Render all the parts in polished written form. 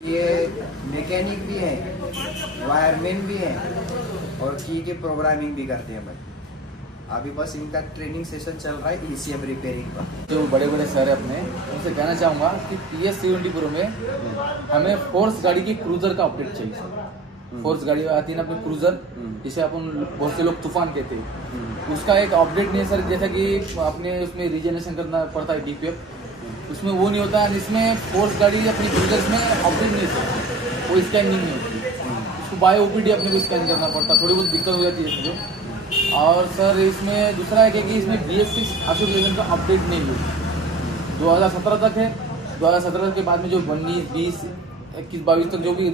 ये मैकेनिक भी हैं, वायरमैन भी हैं और की के प्रोग्रामिंग भी करते हैं भाई। अभी बस इनका ट्रेनिंग सेशन चल रहा है ईसीएम रिपेयरिंग का। जो बड़े बड़े सर है अपने, उनसे कहना चाहूँगा कि PS70 प्रो में हमें फोर्स गाड़ी की क्रूजर का अपडेट चाहिए। फोर्स गाड़ी आती है ना अपनी क्रूजर, जिसे अपन बहुत से लोग तूफान कहते हैं, उसका एक अपडेट नहीं है सर। जैसा कि अपने उसमें रीजनरेशन करना पड़ता है DPF, उसमें वो नहीं होता। जिसमें फोर्स गाड़ी अपनी क्रूजर्स में अपडेट नहीं होती, वो स्कैनिंग नहीं होती, उसको बाय OPD अपने को स्कैन करना पड़ता है। थोड़ी बहुत दिक्कत हो जाती है इसमें। और सर इसमें दूसरा है कि इसमें BS6 अशोक लेलैंड का अपडेट नहीं हुई, 2017 तक है। 2017 के बाद में जो 19, 20, 21, 22 तक जो भी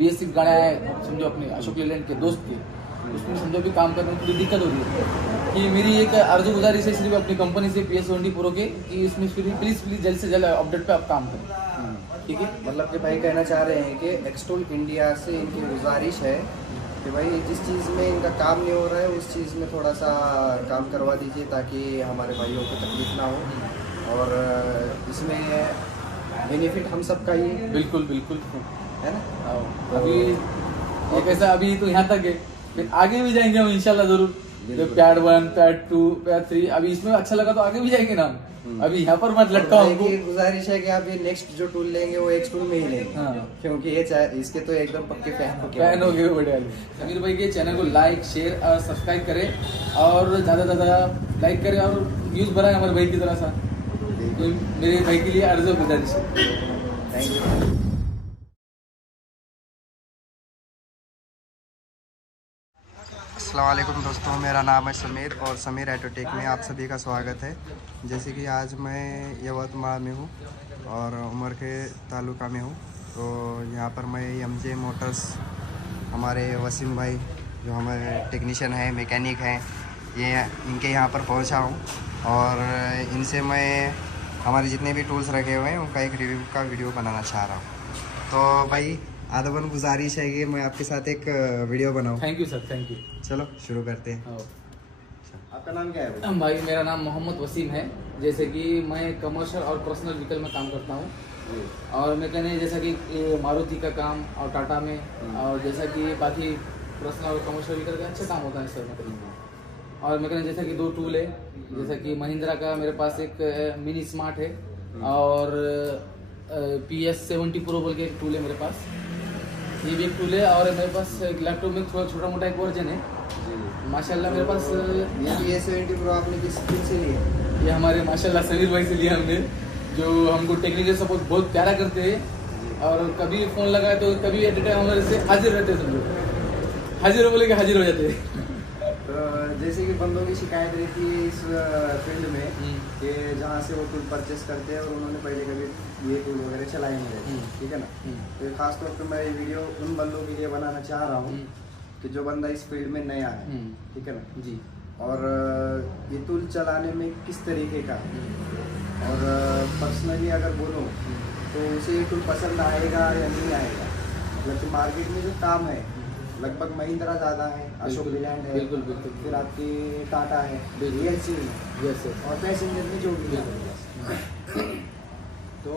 BS6 गाड़ियाँ हैं, समझो अपने अशोक लेलैंड के दोस्त के, उसमें समझो भी काम करने में थोड़ी दिक्कत हो रही है। कि मेरी एक अर्ज गुजारिश है सिर्फ अपनी कंपनी से PS70 प्रो के, कि इसमें प्लीज़ जल्द से जल्द अपडेट पे आप काम करें, ठीक है। मतलब कि भाई कहना चाह रहे हैं कि एक्सटूल इंडिया से इनकी गुजारिश है कि भाई जिस चीज़ में इनका काम नहीं हो रहा है उस चीज़ में थोड़ा सा काम करवा दीजिए, ताकि हमारे भाइयों को तकलीफ ना हो। और इसमें बेनिफिट हम सबका ही है। बिल्कुल बिल्कुल है ना। अभी एक ऐसा अभी तो यहाँ तक है, फिर आगे भी जाएंगे हम इंशाल्लाह जरूर। पैड 1, पैड 2, पैड 3, अभी इसमें अच्छा लगा तो आगे भी जाएंगे ना। अभी यहाँ पर मत लटका हमको। गुजारिश है कि आप ये नेक्स्ट जो टूल लेंगे वो एक्सटूल में ही लेंगे। हाँ। क्योंकि ये इसके तो एकदम पक्के फैन हो गए बढ़िया। समीर भाई के चैनल को लाइक, शेयर और सब्सक्राइब करें और ज़्यादा ज़्यादा लाइक करें और व्यूज़ बढ़ाएं हमारे भाई की तरह सा। तो मेरे भाई के लिए अर्ज गुजारिश है। Thank you. अस्सलाम वालेकुम दोस्तों, मेरा नाम है समीर और समीर ऑटोटेक में आप सभी का स्वागत है। जैसे कि आज मैं यवतमाल में हूँ और उमर के तालुका में हूँ, तो यहाँ पर मैं MJ मोटर्स, हमारे वसीम भाई जो हमारे टेक्नीशियन हैं, मैकेनिक हैं, ये इनके यहाँ पर पहुँचा हूँ और इनसे मैं हमारे जितने भी टूल्स रखे हुए हैं उनका एक रिव्यू का वीडियो बनाना चाह रहा हूँ। तो भाई आदबन गुजारिश है कि मैं आपके साथ एक वीडियो बनाऊं। Thank you sir, thank you. चलो शुरू करते हैं। आपका नाम क्या है भाई? मेरा नाम मोहम्मद वसीम है। जैसे कि मैं कमर्शियल और पर्सनल व्हीकल में काम करता हूँ और मैं कहने जैसा कि मारुति का काम और टाटा में, और जैसा कि बाकी पर्सनल और कमर्शियल व्हीकल का अच्छा काम होता है सर मतलब। और मैं कहने जैसा कि 2 टूल है, जैसा कि महिंद्रा का मेरे पास एक मिनी स्मार्ट है और PS70 प्रो बोल के एक टूल है मेरे पास, ये भी एक टूल है। और मेरे पास लैपटॉप में थोड़ा छोटा मोटा एक वर्जन है माशाल्लाह मेरे पास। ये PS70 प्रो आपने किस से लिया? ये हमारे माशाल्लाह समीर भाई से लिया हमने, जो हमको टेक्निकल सपोर्ट बहुत प्यारा करते हैं और कभी फ़ोन लगाए तो कभी एट टाइम हमारे से हाजिर रहते हैं। समझो हाजिर बोले कि हाजिर हो जाते हैं। तो जैसे कि बंदों की शिकायत रहती है इस फील्ड में कि जहाँ से वो टूल परचेस करते हैं और उन्होंने पहले कभी ये टूल वगैरह चलाए नहीं रहते, ठीक है ना। तो खासतौर पर मैं ये वीडियो उन बंदों के लिए बनाना चाह रहा हूँ कि जो बंदा इस फील्ड में नया है, ठीक है ना जी। और ये टूल चलाने में किस तरीके का है, और पर्सनली अगर बोलूँ तो उसे ये टूल पसंद आएगा या नहीं आएगा। मतलब मार्केट में जो काम है लगभग महिंद्रा ज़्यादा है, अशोक लेलैंड है, बिल्कुल बिल्कुल, फिर आपकी टाटा है, रियलसी है, यस सर, और पैसेंजर में जो भी है। तो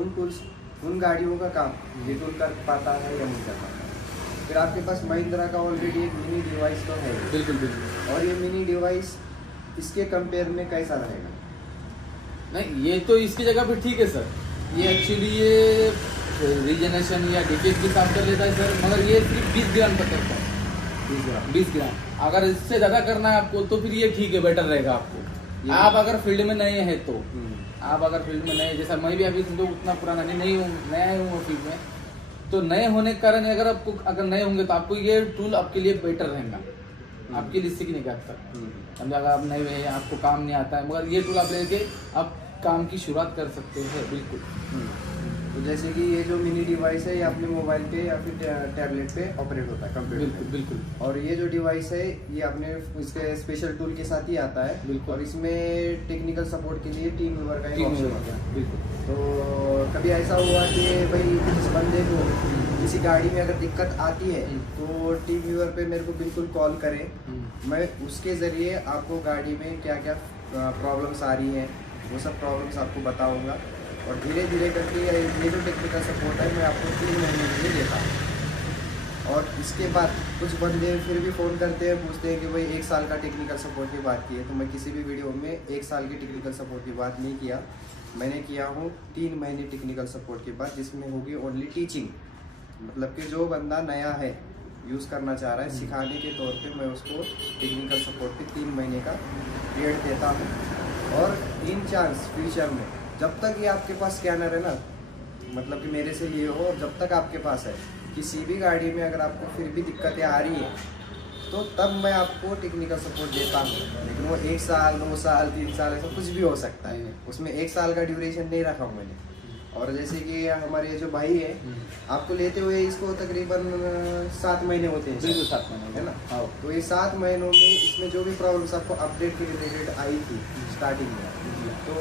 उन टूल्स, उन गाड़ियों का काम ये टूल कर पाता है या नहीं कर पाता। फिर आपके पास महिंद्रा का ऑलरेडी एक मिनी डिवाइस तो है, बिल्कुल बिल्कुल, और ये मिनी डिवाइस इसके कंपेयर में कैसा रहेगा? नहीं ये तो इसकी जगह पे ठीक है सर। ये एक्चुअली ये रीजनरेशन या डिफेक्ट भी काम कर लेता है सर, मगर ये सिर्फ 20 ग्राम तक करता है। 20 ग्राम अगर इससे ज़्यादा करना है आपको तो फिर ये ठीक है, बेटर रहेगा आपको। आप अगर फील्ड में नए हैं तो आप अगर फील्ड में नए, जैसा मैं भी अभी तो उतना पुराना नहीं हूँ, नया हूँ फील्ड में, तो नए होने के कारण अगर आपको अगर नए होंगे तो आपको ये टूल आपके लिए बेटर रहेगा, आपके लिए सीखने का तक। समझा, अगर आप नए हैं, आपको काम नहीं आता है, मगर ये टूल आप लेके आप काम की शुरुआत कर सकते हैं बिल्कुल। तो जैसे कि ये जो मिनी डिवाइस है ये अपने मोबाइल पे या फिर टैबलेट पे ऑपरेट होता है, कंप्यूटर बिल्कुल बिल्कुल। और ये जो डिवाइस है ये अपने इसके स्पेशल टूल के साथ ही आता है बिल्कुल। और इसमें टेक्निकल सपोर्ट के लिए टीम व्यूअर का एक ऑप्शन होता है। बिल्कुल। तो कभी ऐसा हुआ कि भाई इस बंदे को किसी गाड़ी में अगर दिक्कत आती है तो टीम व्यूअर पे मेरे को बिल्कुल कॉल करें, मैं उसके ज़रिए आपको गाड़ी में क्या क्या प्रॉब्लम्स आ रही हैं वो सब प्रॉब्लम्स आपको बताऊँगा और धीरे धीरे करके ये जो टेक्निकल सपोर्ट है मैं आपको 3 महीने के लिए देता हूँ। और इसके बाद कुछ बंदे फिर भी फ़ोन करते हैं, पूछते हैं कि भाई 1 साल का टेक्निकल सपोर्ट की बात की है। तो मैं किसी भी वीडियो में 1 साल की टेक्निकल सपोर्ट की बात नहीं किया, मैंने किया हूँ 3 महीने टेक्निकल सपोर्ट की बात, जिसमें होगी ओनली टीचिंग। मतलब कि जो बंदा नया है, यूज़ करना चाह रहा है, सिखाने के तौर पे मैं उसको टेक्निकल सपोर्ट पे 3 महीने का पीरियड देता हूँ। और इन चांस फ्यूचर में जब तक ये आपके पास स्कैनर है ना, मतलब कि मेरे से लिए हो, और जब तक आपके पास है, किसी भी गाड़ी में अगर आपको फिर भी दिक्कतें आ रही हैं तो तब मैं आपको टेक्निकल सपोर्ट देता हूँ। लेकिन वो 1 साल 2 साल 3 साल ऐसा कुछ भी हो सकता है, उसमें 1 साल का ड्यूरेशन नहीं रखा हूँ मैंने। और जैसे कि हमारे जो भाई है, आपको लेते हुए इसको तकरीबन 7 महीने होते हैं, बिल्कुल 7 महीने है ना। हाँ। तो ये 7 महीनों में इसमें जो भी प्रॉब्लम्स आपको अपडेट के रिलेटेड आई थी स्टार्टिंग में, तो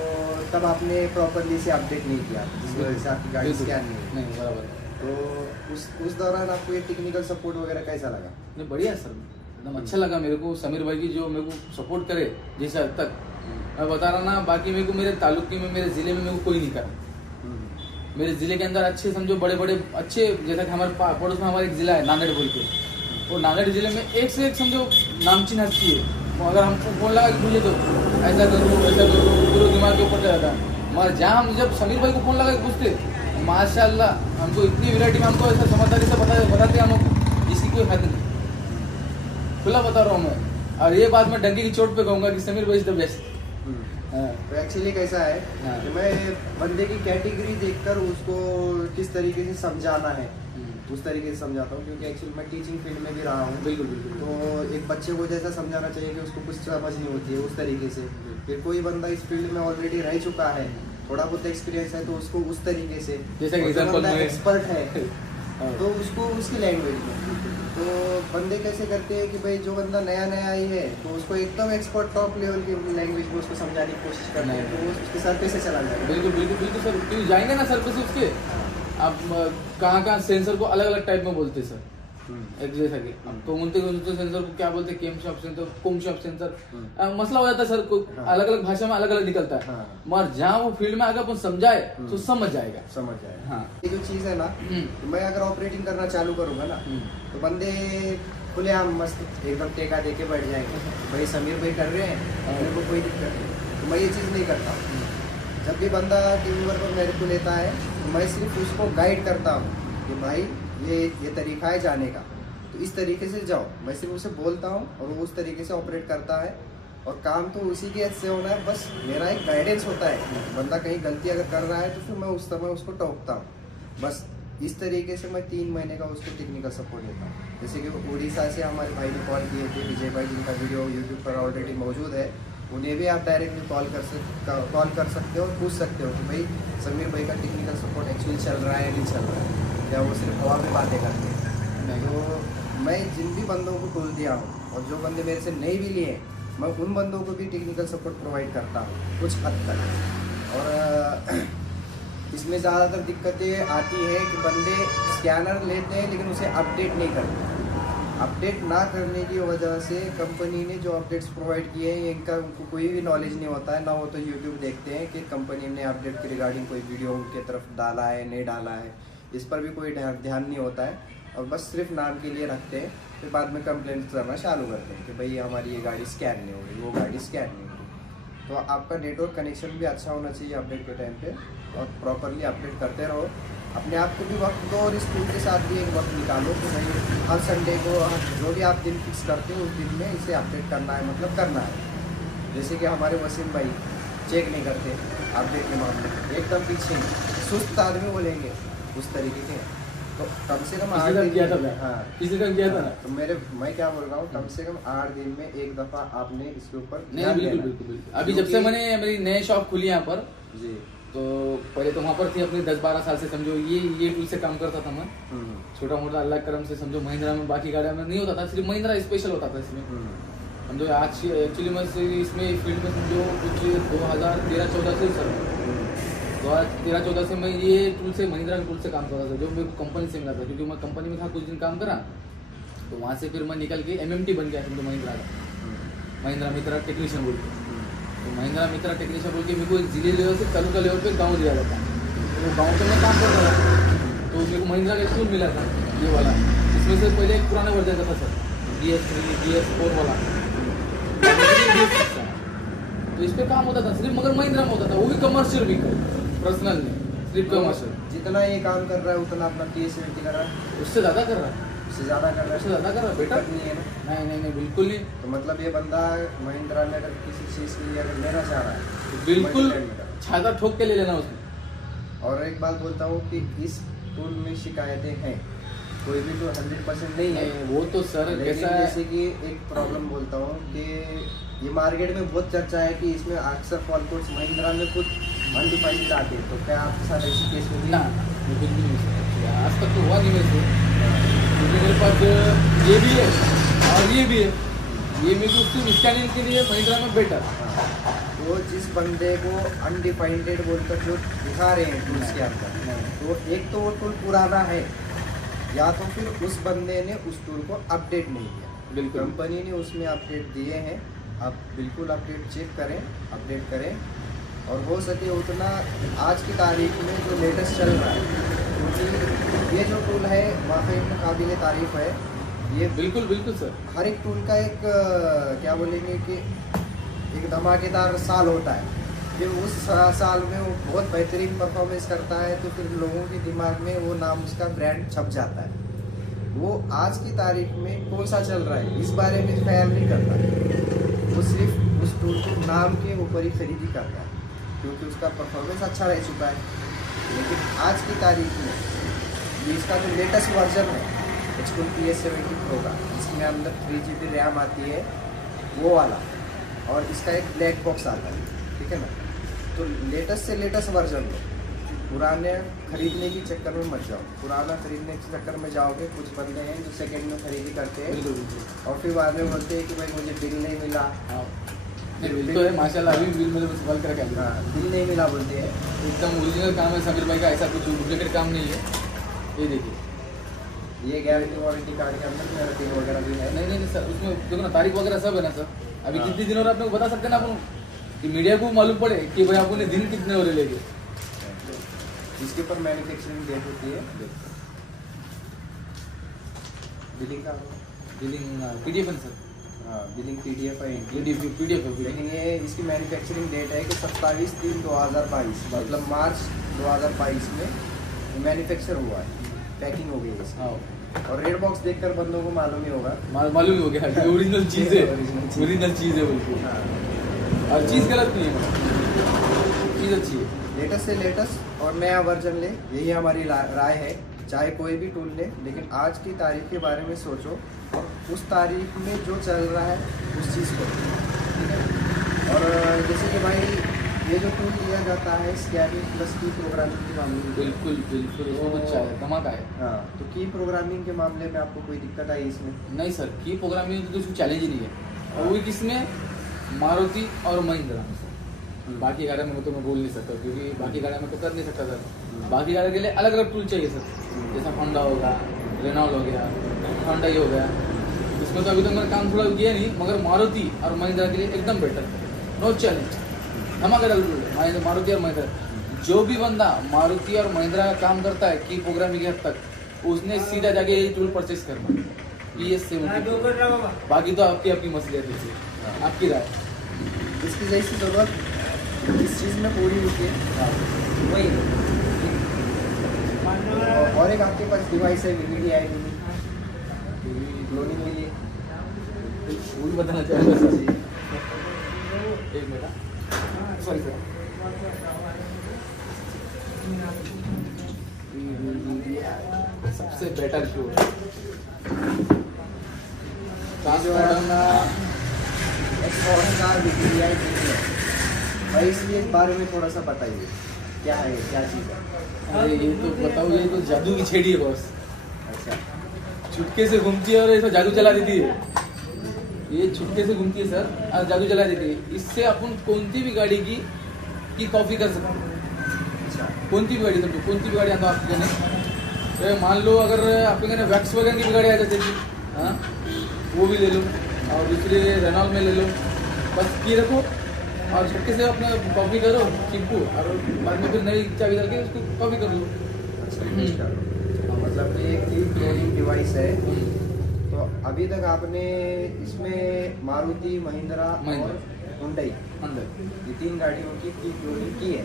तब आपने प्रॉपरली से अपडेट नहीं किया, जिसकी वजह से आपकी गाड़ी स्कैन नहीं नहीं बराबर। तो उस दौरान आपको ये टेक्निकल सपोर्ट वगैरह कैसा लगा? नहीं बढ़िया सर, एकदम अच्छा लगा मेरे को। समीर भाई की जो मेरे को सपोर्ट करे जिस हद तक मैं बता रहा ना, बाकी मेरे को मेरे तालुके में, मेरे ज़िले में मेरे को कोई नहीं करा। मेरे ज़िले के अंदर अच्छे समझो बड़े बड़े अच्छे, जैसा कि हमारे पड़ोस में हमारा एक ज़िला है नांदेड़ बोल के, और नांदेड़ ज़िले में एक से एक समझो नामचीन हस्ती है। अगर हमको फोन लगा कि मुझे तो ऐसा करो वैसा करो, पूरे दिमाग के ऊपर रहता है। मगर जहाँ हम जब समीर भाई को फ़ोन लगा के पूछते, माशाल्लाह हमको इतनी वैरायटी में हमको ऐसा समझदारी से बताते हम लोग जिसकी कोई हद नहीं, खुला बता रहा हूँ मैं। और ये बात मैं डंके की चोट पे कहूँगा कि समीर भाई इज द बेस्ट। तो एक्चुअली कैसा है कि मैं बंदे की कैटेगरी देखकर उसको किस तरीके से समझाना है उस तरीके से समझाता हूँ, क्योंकि एक्चुअली मैं टीचिंग फील्ड में भी रहा हूँ। बिल्कुल बिल्कुल। तो एक बच्चे को जैसा समझाना चाहिए कि उसको कुछ समझ नहीं होती है, उस तरीके से। फिर कोई बंदा इस फील्ड में ऑलरेडी रह चुका है, थोड़ा बहुत एक्सपीरियंस है, तो उसको उस तरीके से, जैसे एग्जांपल में एक्सपर्ट है तो उसको उसकी लैंग्वेज में। तो बंदे कैसे करते हैं कि भाई जो बंदा नया नया ही है तो उसको एकदम एक्सपर्ट टॉप लेवल की लैंग्वेज में उसको समझाने की कोशिश करते हैं, तो वो उसके सर पे से चला जाएगा। बिल्कुल बिल्कुल बिल्कुल सर, क्योंकि जाएंगे ना सर पे से उसके, आप कहाँ सेंसर को अलग अलग टाइप में बोलते हैं सर। एक जैसा कि अब तो उनके सेंसर को क्या बोलते हैं, केम शॉप सेंसर, कोम शॉप सेंसर, मसला हो जाता है सर। अलग अलग भाषा में अलग अलग निकलता है। मगर जहाँ वो फील्ड में अगर अपन समझाए तो समझ जाएगा। हाँ, ये जो चीज़ है ना, तो मैं अगर ऑपरेटिंग करना चालू करूँगा ना, तो बंदे खुलेआम मस्त एकदम टेका दे के बैठ जाएंगे, भाई समीर भाई कर रहे हैं, मेरे को कोई दिक्कत नहीं। तो मैं ये चीज़ नहीं करता। जब भी बंदा टीम वर्क पर मेरे को लेता है तो मैं सिर्फ उसको गाइड करता हूँ कि भाई ये तरीका है जाने का, तो इस तरीके से जाओ। मैं सिर्फ उसे बोलता हूँ और वो उस तरीके से ऑपरेट करता है, और काम तो उसी के से होना है। बस मेरा एक गाइडेंस होता है, बंदा कहीं गलती अगर कर रहा है तो फिर मैं उस समय उसको टोकता हूँ। बस इस तरीके से मैं 3 महीने का उसको टेक्निकल सपोर्ट देता हूँ। जैसे कि उड़ीसा से हमारे भाई ने कॉल किए थे, विजय भाई, जिनका वीडियो यूट्यूब पर ऑलरेडी मौजूद है, उन्हें भी आप डायरेक्टली कॉल कर सकते हो और पूछ सकते हो कि भाई समीर भाई का टेक्निकल सपोर्ट एक्चुअली चल रहा है या नहीं चल रहा है, या वो सिर्फ हवा में बातें करते हैं। तो मैं जिन भी बंदों को टूल दिया हूँ, और जो बंदे मेरे से नहीं भी लिए, मैं उन बंदों को भी टेक्निकल सपोर्ट प्रोवाइड करता हूँ कुछ हद तक। और इसमें ज़्यादातर दिक्कतें आती है कि बंदे स्कैनर लेते हैं लेकिन उसे अपडेट नहीं करते। अपडेट ना करने की वजह से कंपनी ने जो अपडेट्स प्रोवाइड किए हैं, इनका उनको कोई भी नॉलेज नहीं होता है, ना वो तो यूट्यूब देखते हैं कि कंपनी ने अपडेट के रिगार्डिंग कोई वीडियो उनके तरफ डाला है नहीं डाला है, इस पर भी कोई ध्यान नहीं होता है, और बस सिर्फ नाम के लिए रखते हैं। फिर बाद में कंप्लेंट करना चालू करते हैं कि भाई हमारी ये गाड़ी स्कैन नहीं हो रही, वो गाड़ी स्कैन नहीं हो रही। तो आपका नेटवर्क कनेक्शन भी अच्छा होना चाहिए अपडेट के टाइम पे, और प्रॉपरली अपडेट करते रहो। अपने आप को भी वक्त दो, और स्कूल के साथ भी एक वक्त निकालो कि भाई हर संडे को जो भी आप दिन फिक्स करते हो उस दिन में इसे अपडेट करना है, मतलब करना है। जैसे कि हमारे वसीम भाई चेक नहीं करते अपडेट के मामले में, एकदम पीछे सुस्त आदमी बोलेंगे उस तरीके के। तो कम से कम 8 दिन किया था। हाँ, किसी का किया था ना। तो मैं क्या बोल रहा हूँ, कम से कम 8 दिन में एक दफ़ा आपने इसके ऊपर नहीं, बिल्कुल। अभी जब से मैंने मेरी नए शॉप खुली यहाँ पर जी, तो पहले तो वहाँ पर थी अपनी 10-12 साल से समझो ये टूल से काम करता था मैं, छोटा मोटा अल्लाह करम से समझो। महिंद्रा में बाकी गाड़ियों में नहीं होता था, सिर्फ महिंद्रा स्पेशल होता था इसमें समझो। आज एक्चुअली मैं इसमें फील्ड में समझो कुछ 2013-14 से सर 2013-14 से मैं ये टूल से महिंद्रा के टूल से काम कर रहा था, जो मेरे को कंपनी से मिला था। क्योंकि मैं कंपनी में था, कुछ दिन काम करा, तो वहाँ से फिर मैं निकल के MMT बन गया समझो महिंद्रा का, महिंद्रा मित्रा टेक्नीशियन बोल के। तो महिंद्रा मित्रा टेक्नीशियन बोल के मेरे को जिले लेवल से तालुका लेवल पे गाँव दिया जाता है। वो गाँव के में काम कर रहा था, तो मेरे को महिंद्रा का टूल मिला था ये वाला। इसमें से पहले एक पुराना वर्जन का था सर, DS3 DS4 वाला, तो इस पे काम होता था सिर्फ, मगर महिंद्रा में होता था, वो भी कमर्शियल व्हीकल, पर्सनल नहीं, सिर्फ कमर्शियल। जितना ये काम कर रहा है उतना अपना TS70 कर रहा है, उससे ज़्यादा कर रहा है, उससे ज़्यादा कर रहा उससे है। ज़्यादा कर रहा है बेटा। नहीं है ना? नहीं नहीं नहीं, बिल्कुल नहीं। तो मतलब ये बंदा महिंद्रा में अगर किसी चीज़ के लिए अगर लेना चाह रहा है, बिल्कुल महिंद्रा में कर। छाता ठोक के ले लेना उसमें। और एक बात बोलता हूँ कि इस टूल में शिकायतें हैं, कोई भी तो 100% नहीं है। नहीं, वो तो सर लेकिन कैसा है, जैसे कि एक प्रॉब्लम बोलता हूँ कि ये मार्केट में बहुत चर्चा है कि इसमें अक्सर फॉल कोड्स महिंद्रा में खुद अनडिफाइंड आते हैं, तो क्या आपके साथ ऐसी केस हुई? ना वो कुछ भी नहीं सकता, आज तक तो हुआ नहीं मेरे से, क्योंकि मेरे पास ये भी है और ये भी है, ये मेरे को सिर्फ स्कैनिंग के लिए महिंद्रा में बेटर। तो जिस बंदे को अनडिफाइंडेड बोलकर जो दिखा रहे हैं टूल्स के अंदर, तो एक तो वो टूल पुराना है, या तो फिर उस बंदे ने उस टूल को अपडेट नहीं किया। बिल्कुल। कंपनी ने उसमें अपडेट दिए हैं, आप बिल्कुल अपडेट चेक करें, अपडेट करें, और हो सके उतना आज की तारीख में जो लेटेस्ट चल रहा है, क्योंकि ये जो टूल है वाकई में काबिल तारीफ है। ये बिल्कुल बिल्कुल सर, हर एक टूल का एक क्या बोलेंगे कि एक धमाकेदार साल होता है, फिर उस साल में वो बहुत बेहतरीन परफॉर्मेंस करता है, तो फिर लोगों के दिमाग में वो नाम, उसका ब्रांड छप जाता है। वो आज की तारीख में कौन सा चल रहा है इस बारे में ख्याल नहीं करता, वो सिर्फ उस टूल को नाम के ऊपर ही खरीदी करता है, क्योंकि उसका परफॉर्मेंस अच्छा रह चुका है। लेकिन आज की तारीख में ये इसका जो लेटेस्ट वर्जन है HTOOL PS70 Pro का, इसमें अंदर 3GB रैम आती है वो वाला, और इसका एक ब्लैक बॉक्स आता है, ठीक है ना। तो लेटेस्ट से लेटेस्ट वर्जन लो, पुराने खरीदने के चक्कर में मत जाओ। पुराना खरीदने के चक्कर में जाओगे, कुछ बंदे हैं जो सेकंड में खरीदी करते हैं बिल्कुल बिल्कुल। और फिर बाद में बोलते हैं कि भाई मुझे बिल नहीं मिला। हाँ, नहीं बिल तो है माशाल्लाह, अभी बिल मेरे को सवाल करा क्या, हाँ, बिल नहीं मिला बोलते हैं। एकदम ओरिजिनल काम है समीर भाई का, ऐसा कुछ डुप्लीकेट काम नहीं है। ये देखिए, ये गारंटी वारंटी कार्ड के अंदर मेरा बिल वगैरह भी है। नहीं नहीं नहीं सर, उसमें देखो ना तारीख वगैरह सब है ना सर। अभी हाँ। कितने दिन और आपने को बता सकते हैं ना अपन, कि मीडिया को मालूम पड़े कि भाई आपने दिन कितने हो रहे लेके। इसके ऊपर मैन्युफैक्चरिंग डेट होती है, बिलिंग का, बिलिंग PDF है सर, हाँ बिलिंग PDF है इनकी। PDF है। लेकिन ये इसकी मैन्युफैक्चरिंग डेट है कि 27/3/2022, मतलब मार्च 2022 में मैन्युफैक्चर हुआ है, पैकिंग हो गई है इसकी। हाँ, और रेड बॉक्स देखकर बंदों को मालूम ही होगा। मालूम ही हो गया, ये ओरिजिनल चीज़ है, Original चीज़। ओरिजिनल चीज़ है बिल्कुल, हाँ, और चीज़ गलत नहीं है, चीज़ अच्छी है। लेटेस्ट से लेटेस्ट और नया वर्जन ले, यही हमारी राय है। चाहे कोई भी टूल ले, लेकिन आज की तारीख के बारे में सोचो और उस तारीख में जो चल रहा है उस चीज़ को, ठीक है। और जैसे कि भाई ये जो टूल दिया जाता है स्कैनिंग प्लस की प्रोग्रामिंग के मामले में, बिल्कुल बिल्कुल, वो अच्छा है, धमाका है। हाँ, तो की प्रोग्रामिंग के मामले में आपको कोई दिक्कत आई इसमें? नहीं सर, की प्रोग्रामिंग तो कुछ चैलेंज ही नहीं है, और वो किसमें, मारुति और महिंद्रा में सर। बाकी गाड़ी में तो मैं बोल नहीं सकता, क्योंकि बाकी गाड़ी में तो कर नहीं सकता सर। बाकी गाड़ी के लिए अलग अलग टूल चाहिए सर, जैसा होंडा होगा, रेनॉल्ट हो गया, होंडा ही हो गया, इसमें तो अभी तक मैंने काम थोड़ा किया नहीं, मगर मारुति और महिंद्रा के लिए एकदम बेटर है, नो चैलेंज, धमाकेदार टूल है मारुति और महिंद्रा। जो भी बंदा मारुति और महिंद्रा का काम करता है की प्रोग्रामिंग की हद तक, उसने सीधा जाके ये टूल परचेस करना PS70। बाकी तो आपकी अपनी मसलियत है, आपकी राय। इसकी जैसी ज़रूरत इस चीज़ में पूरी होती है वही है। और एक आपके पास डिवाइस है VVDI क्लोनिंग के लिए, वो भी बताना चाहूँगा सर जी, एक मिनट, सॉरी सर, सबसे बेटर टूल जो है अपना एक्सपॉर्ट का VVDI है भाई, इसलिए इस बारे में थोड़ा सा बताइए क्या है, क्या चीज़ है? अरे ये तो बताओ, ये तो जादू की छेड़ी है बॉस, अच्छा, छुटके से घूमती है और ऐसा जादू चला देती है। ये छुटके से घूमती है सर और जादू चला देती है। इससे अपन कोणती भी गाड़ी की कॉपी कर सकते हैं, अच्छा, कोणती भी गाड़ी, समझो कोणती भी गाड़ी आता आपके कहने, तो मान लो अगर आपके कहने वैक्स वगैरह की भी गाड़ी आ जाती है, हाँ वो भी ले लो, और दूसरे रेनॉल्ट में ले लो, बस की रखो और झटके से अपने कॉपी करो चिप को, और बाद में फिर नई चाबी डाल के उसको कॉपी कर लो। मतलब ये की क्लोनिंग डिवाइस है। तो अभी तक आपने इसमें मारुति, महिंद्रा और हुंडई ये 3 गाड़ियों की क्लोनिंग की है।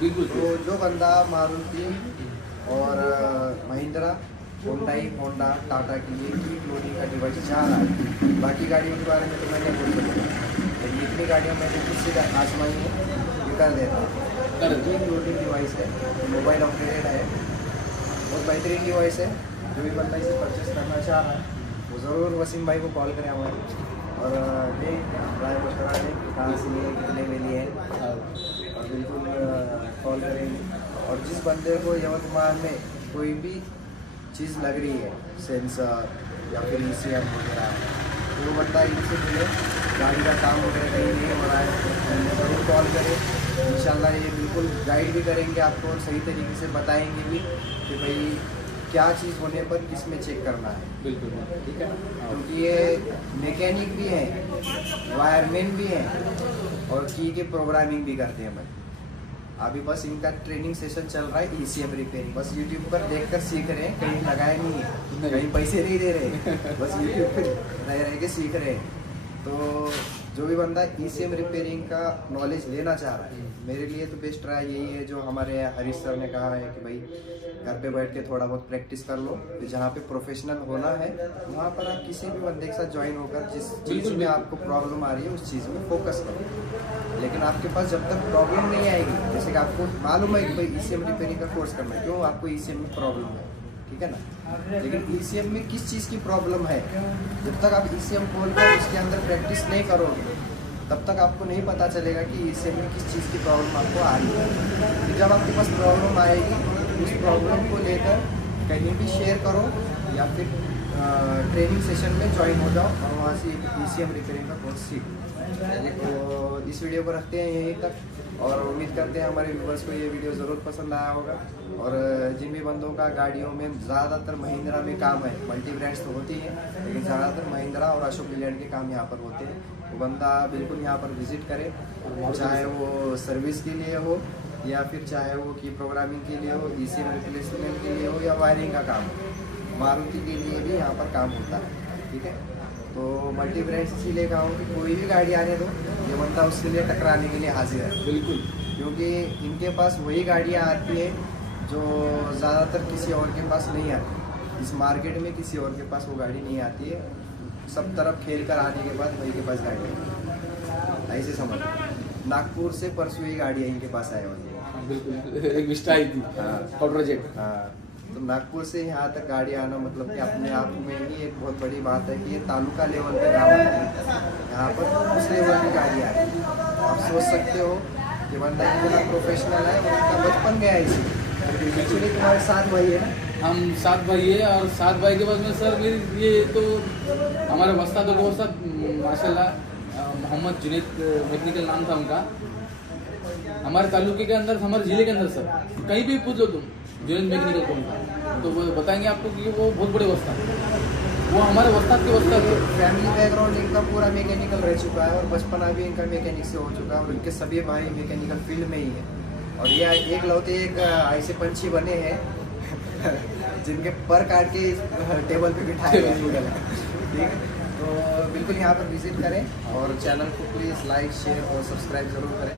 बिल्कुल। तो जो बंदा मारुति और महिंद्रा, हुंडई, होंडा, टाटा की ये की क्लोनिंग का डिवाइस चाह रहा है, बाकी गाड़ियों के बारे में तो मैं नहीं बोल सकता, लेकिन इतनी गाड़ियाँ मैंने खुद से आजमाई है, ये कर देता हूँ। ये क्लोनिंग डिवाइस है, मोबाइल ऑपरेटेड है, बहुत बेहतरीन डिवाइस है। जो भी बंदा इसे परचेस करना चाह रहा है वो ज़रूर वसीम भाई को कॉल करें हमारे, और देख राय मशवरा दें कि कहाँ से लिए, कितने में लिए हैं, और बिल्कुल कॉल करेंगे। और जिस बंदे को यवतमाल में कोई भी चीज़ लग रही है, सेंसर या फिर ECM वगैरह, तो वो बंदा इनसे मिले, गाड़ी का काम वगैरह कहीं नहीं हो रहा है, ज़रूर कॉल करें। इंशाल्लाह ये बिल्कुल गाइड भी करेंगे आपको और सही तरीके से बताएंगे भी कि भाई क्या चीज़ होने पर किस में चेक करना है। बिल्कुल ठीक है ना, क्योंकि ये मैकेनिक भी हैं, वायरमैन भी हैं और की के प्रोग्रामिंग भी करते हैं भाई। अभी बस इनका ट्रेनिंग सेशन चल रहा है ECM रिपेयरिंग, बस यूट्यूब पर देखकर सीख रहे हैं, कहीं लगाए नहीं है, कहीं पैसे नहीं दे रहे, बस यूट्यूब पर रह के सीख रहे हैं। तो जो भी बंदा ECM रिपेयरिंग का नॉलेज लेना चाह रहा है, मेरे लिए तो बेस्ट रहा यही है जो हमारे हरीश सर ने कहा है कि भाई घर पे बैठ के थोड़ा बहुत प्रैक्टिस कर लो, फिर जहाँ पे प्रोफेशनल होना है वहाँ पर आप किसी भी बंदे के साथ ज्वाइन होकर जिस चीज़ में आपको प्रॉब्लम आ रही है उस चीज़ में फोकस करो। लेकिन आपके पास जब तक प्रॉब्लम नहीं आएगी, जैसे कि आपको मालूम है कि भाई ECM रिपेयरिंग का कोर्स करना है, क्यों आपको ECM में प्रॉब्लम है, ठीक है ना, लेकिन ECM में किस चीज़ की प्रॉब्लम है, जब तक आप ECM खोलकर उसके अंदर प्रैक्टिस नहीं करोगे तब तक आपको नहीं पता चलेगा कि ECM में किस चीज़ की प्रॉब्लम आपको आ रही है। फिर जब आपके पास प्रॉब्लम आएगी उस प्रॉब्लम को लेकर कहीं भी शेयर करो या फिर ट्रेनिंग सेशन में ज्वाइन हो जाओ और वहाँ से ECM रिपेयरिंग का कोर्स सीखो। तो इस वीडियो को रखते हैं यहीं तक और उम्मीद करते हैं हमारे व्यूवर्स को ये वीडियो ज़रूर पसंद आया होगा। और जिन भी बंदों का गाड़ियों में ज़्यादातर महिंद्रा में काम है, मल्टी ब्रांड्स तो होती हैं लेकिन ज़्यादातर महिंद्रा और अशोक लीलैंड के काम यहाँ पर होते हैं, वो बंदा बिल्कुल यहाँ पर विज़िट करे, चाहे वो सर्विस के लिए हो या फिर चाहे वो की प्रोग्रामिंग के लिए हो, ECM रिप्लेसमेंट के लिए हो या वायरिंग का काम हो, मारुति के लिए भी यहाँ पर काम होता है। ठीक है, तो मल्टी ब्रांड्स इसीलिए कहा हूँ कि कोई भी गाड़ी आने दो, ये बंदा उसके लिए टकराने के लिए हाजिर है। बिल्कुल, क्योंकि इनके पास वही गाड़ियाँ आती हैं जो ज़्यादातर किसी और के पास नहीं आती, इस मार्केट में किसी और के पास वो गाड़ी नहीं आती है। सब तरफ खेल कर आने के बाद वही के पास गाड़ी है, ऐसे समझ। नागपुर से परसों ही गाड़ी इनके पास आए हुई है, बिल्कुल एक विस्टा आई थी, प्रोजेक्ट। हाँ, तो नागपुर से यहाँ तक गाड़ी आना मतलब कि अपने आप में ही एक बहुत बड़ी बात है कि ये तालुका लेवल पे काम है, यहाँ पर उस लेवल की गाड़ी आ रही है। आप सोच सकते हो कि बंदा कितना प्रोफेशनल है, उनका बचपन गया इसी। एक्चुअली तुम्हारे साथ भाई है ना? हम 7 भाई है और 7 भाई के बाद में सर मेरी ये तो हमारे वस्तादों को सब माशाल्लाह मोहम्मद जुनैद मैकेनिकल नाम था उनका, हमारे तालुके के अंदर, हमारे जिले के अंदर सर कहीं भी पूछ लो तुम जुनैद मैकेनिकल कौन था तो वो बताएंगे आपको कि वो बहुत बड़े वस्ताद, वो हमारे वस्ताद के वस्ताद थे। फैमिली बैकग्राउंड इनका पूरा मैकेनिकल रह चुका है और बचपना भी इनका मैकेनिक से हो चुका है और इनके सभी भाई मैकेनिकल फील्ड में ही है। और ये एक लौते एक ऐसे पंछी बने हैं जिनके पर काट के टेबल पे बिठाए गए हैं। ठीक है, तो बिल्कुल यहाँ पर विजिट करें और चैनल को प्लीज़ लाइक, शेयर और सब्सक्राइब ज़रूर करें।